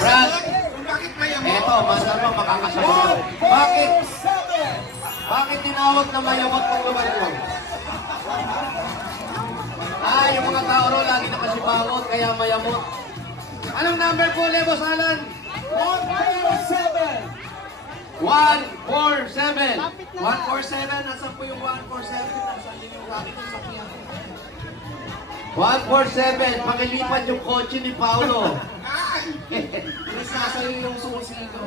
Brad, Bakit mayamot? eto, masarap makakasagot. Bakit tinawag na mayamot ng lumalong? Yung mga tao ro, lagi nakasibangot, kaya mayamot. Anong number po, Boss Alan? 147. 147. 147. Nasaan po yung 147? Nasaan din yung gamit ng sakyan? 147. Pakilipat yung kotse ni Paolo. Inis nasa yung sumusilo.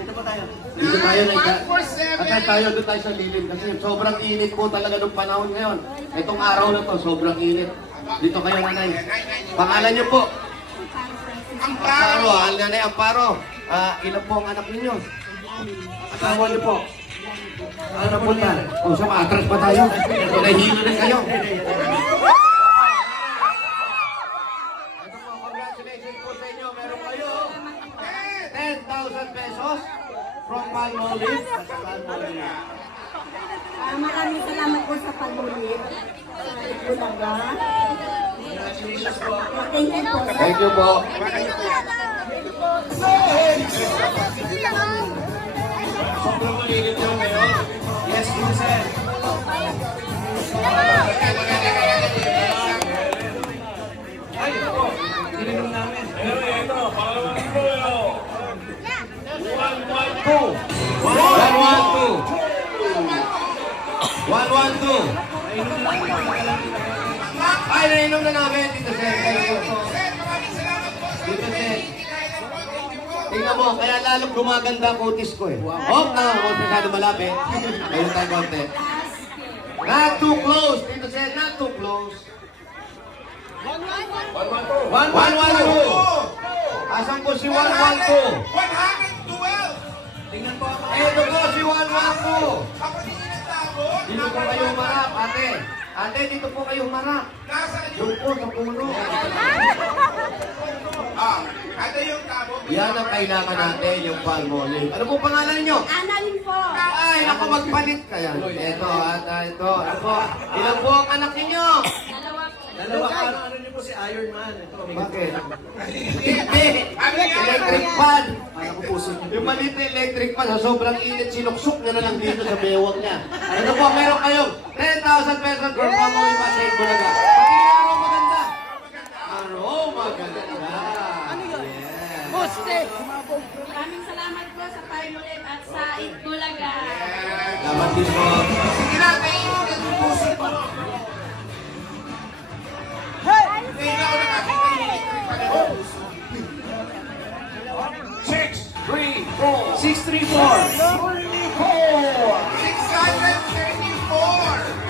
Dito pa tayo. Dito tayo na 147. Atay tayo, doon tayo sa lilim. Kasi sobrang init po talaga ng panahon ngayon. Itong araw na to, sobrang init. Dito kayo, nanay. Pangalan niyo po? Amparo. Nanay Amparo. Ilan po ang anak ninyo? Asawa niyo po? Ano po yan? O, sa maatras pa tayo. Ito, nahihilo rin kayo. Ito po, congratulations po sa inyo. Meron kayo 10,000 pesos from Palmolive. Maraming salamat po sa pag-ulit. Bulaga. Thank you po. Thank you po. Sobrang maligit yun ngayon. Yes, Vincent. Ay, ako. Ininom namin. Pero ito, pangalawang ko. 112. Ay, nainom na namin. Dito, sir. Dito, sir. Tingnan mo, kaya lalong gumaganda ang kutis ko eh. Huwag masyado malapit. Ayun tayo konti. Not too close. Dito, sir. Not too close. 112. Asan po si 112? 112. Tingnan po ako. Eto po si 112. Ako din yung nagtabo. Dito po kayo humarap, ate. Ate, dito po kayo humarap. Nasaan Doon po sa puno. Ano yung tabo? Yan ang kailangan natin, yung Palmolive. Ano po pangalan niyo? Annalyn po. Ay, ako magpalit kaya. Ito, ito. Ano po? Ilan po ang anak ninyo? Dalawa ka. Ano niyo po si Iron Man? Ito, may Bakit? Hindi. Electric fan. Para ko puso niyo. Yung maliit na electric fan, sa sobrang init, sinuksok niya na lang dito sa bewang niya. Ano po, meron kayong 10,000 pesos for Palmolive at Shade Bulaga. Pati araw maganda. Araw maganda. Ano yun? Maraming salamat po sa Palmolive at sa Itbulaga. Salamat din po. Sige na, kainin yung puso ko. Hindi ako nakakita yung pala ng puso. 634. 634.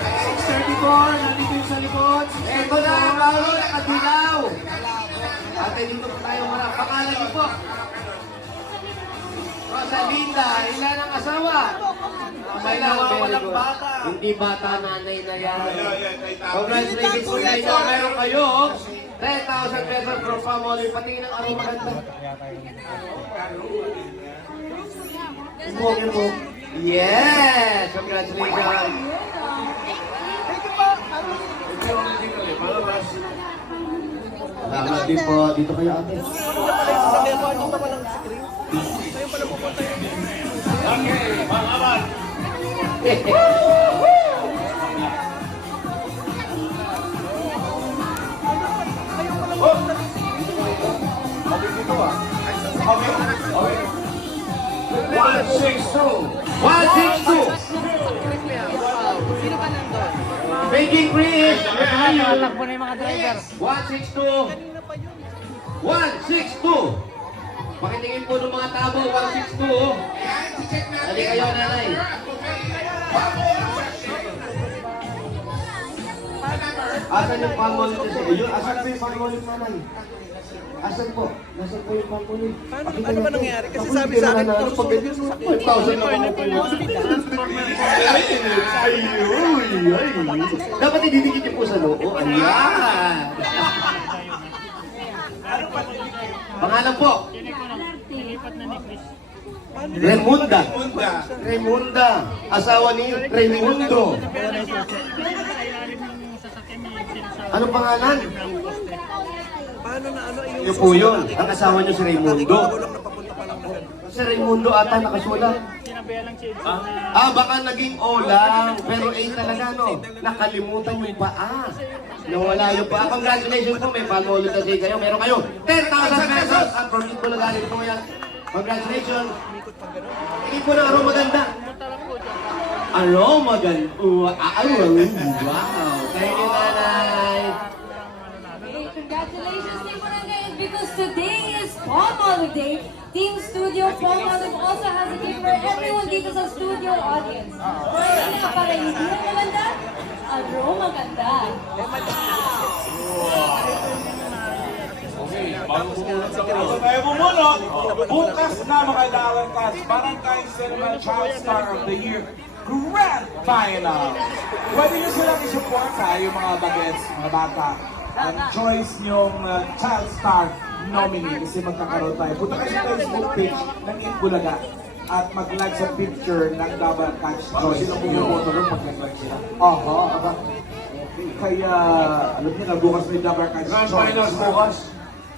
634. Nandito yung sa likod. Eto na, Paolo, nakadilaw. Ate, dito po tayo marap. Pangalan niyo po? Rosalinda, ilan ang asawa? Okay lang, very walang good. bata. Hindi bata, nanay na yan. Ayan, may tabo. Congratulations po sa inyo. Meron kayo 10,000 pesos from Palmolive. Patingin ang araw maganda. Smoke mo. Yes! Congratulations! Salamat din po. Dito kayo ate. One, six, two. Sino ka nandun? Making Chris. Takbo na yung mga driver. 162. 162. Pakitingin po ng mga tabo. 162. Ayan, check natin. Dali kayo, nanay. Asan yung Palmolive na siya? Asan po yung Palmolive, nanay? Asan po? Nasaan po yung Palmolive? Ano ba nangyari? Kasi sabi sa akin, pag ganyan, 5,000 na ako po yun. Dapat ididikit niyo po sa loob. Ayan! Pangalan po? Raymunda. Raymunda. Asawa ni Raymundo. Ano pangalan? Yung po yun. Ang asawa niyo si Raimundo. Si Raimundo ata nakasulat. Baka naging O lang. Pero A talaga, no? Nakalimutan yung paa. Nawala yung paa. Congratulations po. May panolo kasi kayo. Meron kayo 10,000 pesos. At permit po lang galing po yan. Congratulations. Tingin po ng araw maganda. Araw maganda. Wow. Thank you, nanay. Okay, congratulations, Team Barangay, because today is Palm Holiday. Team Studio Palm Holiday also has a gift for everyone dito sa studio audience. Kaya para hindi na maganda, aroma ganda. Tayo bumunot, bukas na mga Lalantas, Barangay Cinema Child Star of the Year Grand Final. Pwede nyo silang isupport yung mga bagets, mga bata. Ang choice nyong Child Star nominee kasi magkakaroon tayo. Punta kayo sa Facebook page ng Itbulaga at mag-like sa picture ng Double Catch Choice. Sino bumuboto rin mag-like sila? Oho, aba. Kaya, alam niyo na, bukas may Double Catch Choice. Grand Finals bukas.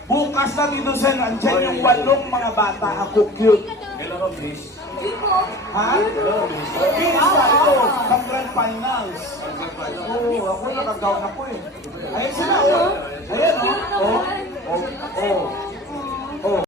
Bukas na dito sa nandiyan yung 8 mga bata. Ako cute. Hello, Miss. Ha? Miss, ito. Pang Grand Finals. Oo, ako nakagaw na po eh. Ayan sila, oh. Ayan, oh. Oh, oh.